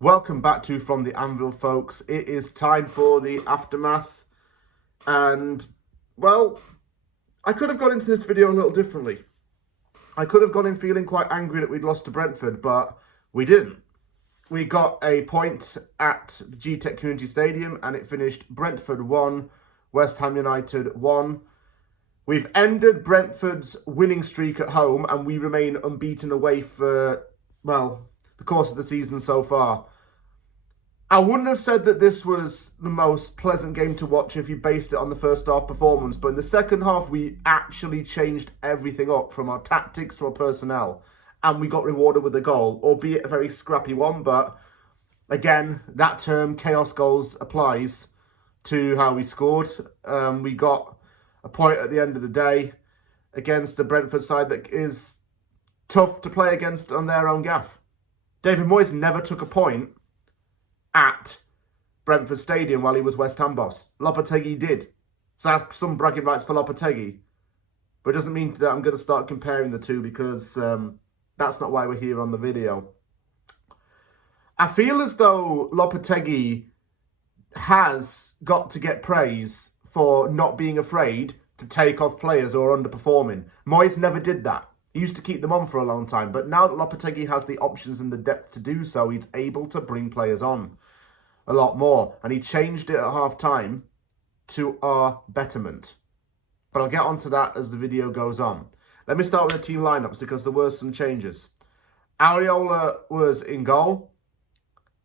Welcome back to From the Anvil, folks. It is time for the aftermath. And, well, I could have gone into this video a little differently. I could have gone in feeling quite angry that we'd lost to Brentford, but we didn't. We got a point at the G-Tech Community Stadium, and it finished Brentford 1, West Ham United 1. We've ended Brentford's winning streak at home, and we remain unbeaten away for, well, the course of the season so far. I wouldn't have said that this was the most pleasant game to watch if you based it on the first half performance, but in the second half, we actually changed everything up from our tactics to our personnel, and we got rewarded with a goal, albeit a very scrappy one, but again, that term, chaos goals, applies to how we scored. We got a point at the end of the day against a Brentford side that is tough to play against on their own gaff. David Moyes never took a point at Brentford Stadium while he was West Ham boss. Lopetegui did. So that's some bragging rights for Lopetegui. But it doesn't mean that I'm going to start comparing the two because that's not why we're here on the video. I feel as though Lopetegui has got to get praise for not being afraid to take off players who are underperforming. Moyes never did that. He used to keep them on for a long time. But now that Lopetegui has the options and the depth to do so, he's able to bring players on a lot more. And he changed it at half-time to our betterment. But I'll get onto that as the video goes on. Let me start with the team lineups because there were some changes. Areola was in goal.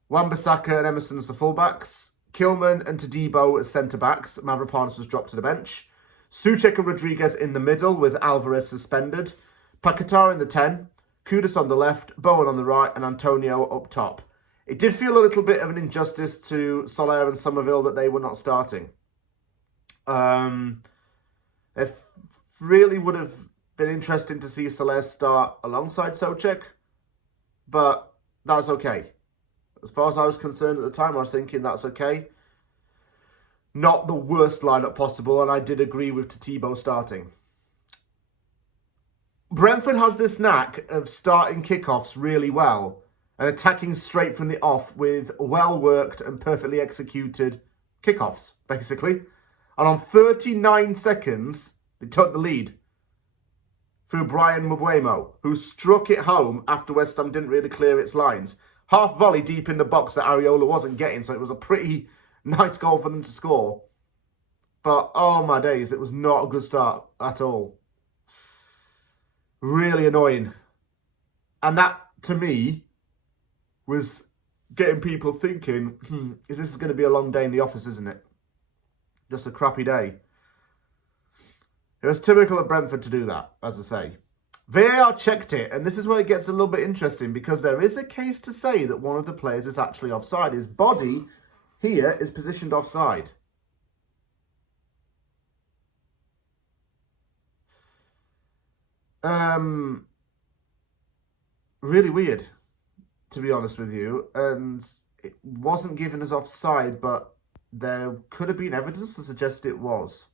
Wan-Bissaka and Emerson as the fullbacks. Kilman and Todibo as centre-backs. Mavropanos was dropped to the bench. Souček and Rodriguez in the middle with Alvarez suspended. Paquetá in the 10, Kudus on the left, Bowen on the right, and Antonio up top. It did feel a little bit of an injustice to Soler and Somerville that they were not starting. It really would have been interesting to see Soler start alongside Souček, but that's okay. As far as I was concerned at the time, I was thinking that's okay. Not the worst lineup possible, and I did agree with Todibo starting. Brentford has this knack of starting kickoffs really well and attacking straight from the off with well-worked and perfectly executed kickoffs, basically. And on 39 seconds, they took the lead through Brian Mbeumo, who struck it home after West Ham didn't really clear its lines. Half volley deep in the box that Areola wasn't getting, so it was a pretty nice goal for them to score. But, oh my days, it was not a good start at all. Really annoying. And that, to me, was getting people thinking, this is going to be a long day in the office, isn't it? Just a crappy day. It was typical of Brentford to do that, as I say. VAR checked it, and this is where it gets a little bit interesting, because there is a case to say that one of the players is actually offside. His body here is positioned offside. Really weird, to be honest with you. And it wasn't given as offside, but there could have been evidence to suggest it was.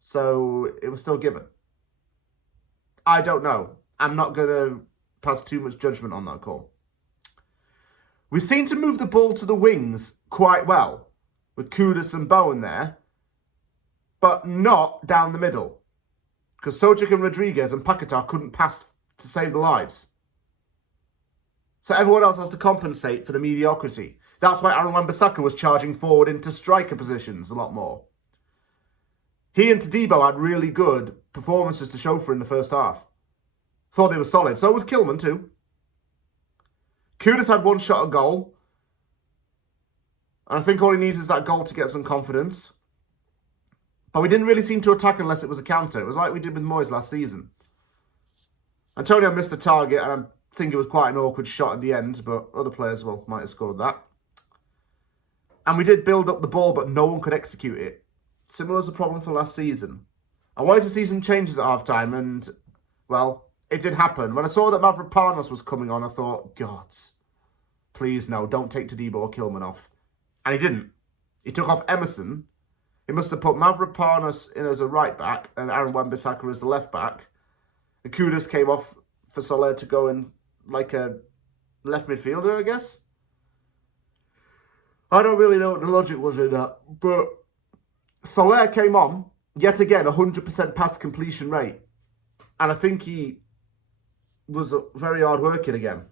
So it was still given. I don't know. I'm not going to pass too much judgment on that call. We seem to move the ball to the wings quite well, with Kudus and Bowen there, but not down the middle. Because Souček and Rodriguez and Paquetá couldn't pass to save their lives. So everyone else has to compensate for the mediocrity. That's why Aaron Wan-Bissaka was charging forward into striker positions a lot more. He and Todibo had really good performances to show for in the first half. Thought they were solid. So was Kilman too. Kudus had one shot at goal. And I think all he needs is that goal to get some confidence. But we didn't really seem to attack unless it was a counter. It was like we did with Moyes last season. Antonio missed the target, and I think it was quite an awkward shot at the end, but other players, well, might have scored that. And we did build up the ball, but no one could execute it. Similar as the problem for last season. I wanted to see some changes at half-time, and, well, it did happen. When I saw that Mavropanos was coming on, I thought, God, please no, don't take Todibo or Kilman off. And he didn't. He took off Emerson. He must have put Mavropanos in as a right-back and Aaron Wan-Bissaka as the left-back. Kudus came off for Soler to go in like a left midfielder, I guess. I don't really know what the logic was in that, but Soler came on, yet again, 100% pass completion rate. And I think he was very hard working again.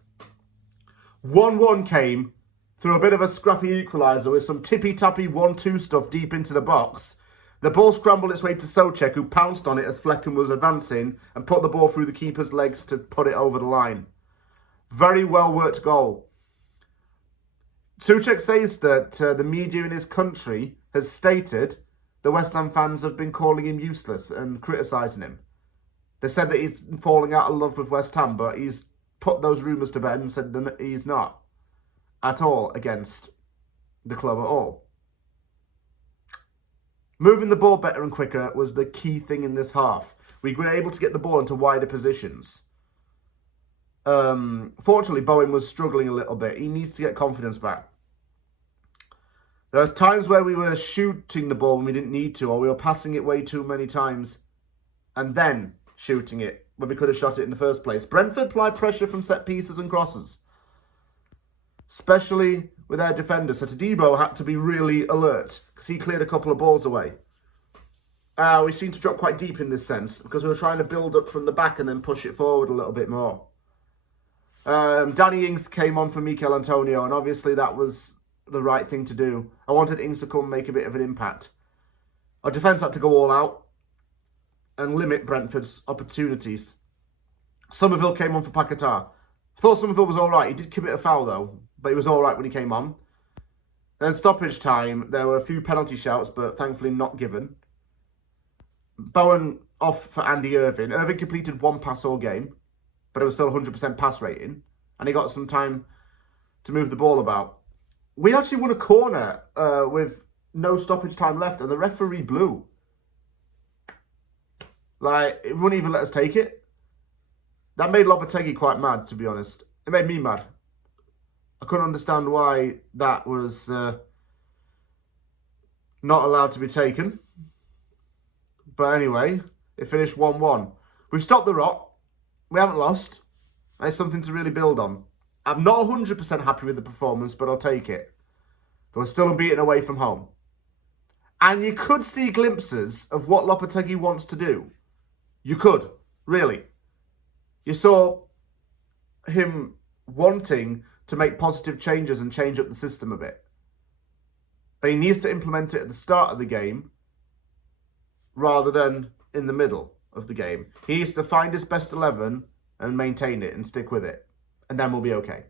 1-1 came through a bit of a scrappy equaliser with some tippy-tappy 1-2 stuff deep into the box. The ball scrambled its way to Souček, who pounced on it as Flecken was advancing and put the ball through the keeper's legs to put it over the line. Very well-worked goal. Souček says that the media in his country has stated the West Ham fans have been calling him useless and criticising him. They said that he's falling out of love with West Ham, but he's put those rumours to bed and said that he's not at all against the club at all. Moving the ball better and quicker was the key thing in this half. We were able to get the ball into wider positions. Fortunately, Bowen was struggling a little bit. He needs to get confidence back. There was times where we were shooting the ball when we didn't need to, or we were passing it way too many times and then shooting it when we could have shot it in the first place. Brentford applied pressure from set pieces and crosses, especially with their defender. So Todibo had to be really alert because he cleared a couple of balls away. We seemed to drop quite deep in this sense because we were trying to build up from the back and then push it forward a little bit more. Danny Ings came on for Mikel Antonio, and obviously that was the right thing to do. I wanted Ings to come and make a bit of an impact. Our defence had to go all out and limit Brentford's opportunities. Somerville came on for Paquetá. I thought Somerville was all right. He did commit a foul, though, but he was all right when he came on. Then stoppage time, there were a few penalty shouts, but thankfully not given. Bowen off for Andy Irving. Irving completed one pass all game, but it was still 100% pass rating, and he got some time to move the ball about. We actually won a corner with no stoppage time left, and the referee blew. Like, it wouldn't even let us take it. That made Lopetegui quite mad, to be honest. It made me mad. I couldn't understand why that was not allowed to be taken. But anyway, it finished 1-1. We've stopped the rot. We haven't lost. That's something to really build on. I'm not 100% happy with the performance, but I'll take it. But we're still unbeaten away from home. And you could see glimpses of what Lopetegui wants to do. You could, really. You saw him wanting to make positive changes and change up the system a bit. But he needs to implement it at the start of the game rather than in the middle of the game. He needs to find his best 11 and maintain it and stick with it. And then we'll be okay.